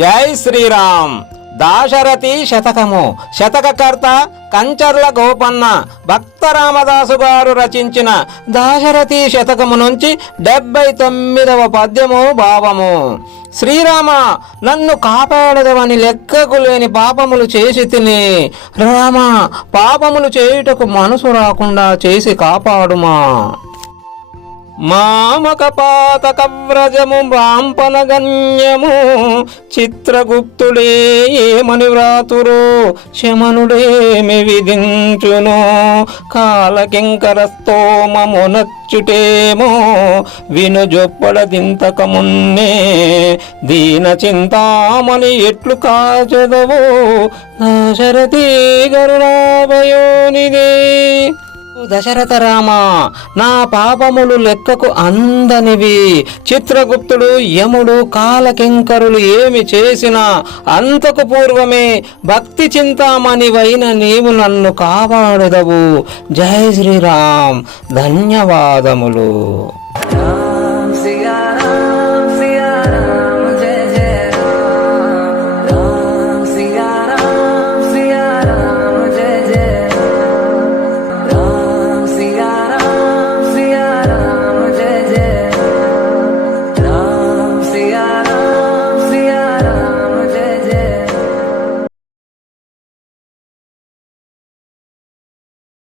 జై శ్రీరామ్. దాశరథి శతకము. శతకకర్త కంచర్ల గోపన్న. భక్త రామదాసు గారు రచించిన దాశరథి శతకము నుంచి 79వ పద్యము భావము. శ్రీరామ, నన్ను కాపాడదవని లెక్కకు లేని పాపములు చేసి తిని. రామ, పాపములు చేయుటకు మనసు రాకుండా చేసి కాపాడుమా. మామక పాతక వ్రజము బ్రాంపనగణ్యము చిత్రగుప్తుడే ఏమని వ్రాతురు శమనుడేమి విధించును. కాలకింకర స్తోమము నచ్చుటేమో వినుజొప్పడదింతక మున్నే. దీన చింతామణి ఎట్లు కాచెదవో దాశరథి గరుడాభయోనిదే. దశరథ రామ, నా పాపములు లెక్కకు అందనివి. చిత్రగుప్తుడు, యముడు, కాలకింకరులు ఏమి చేసినా అంతకు పూర్వమే భక్తి చింతామణివైన నీవు నన్ను కాపాడదవు. జై శ్రీరామ్. ధన్యవాదములు.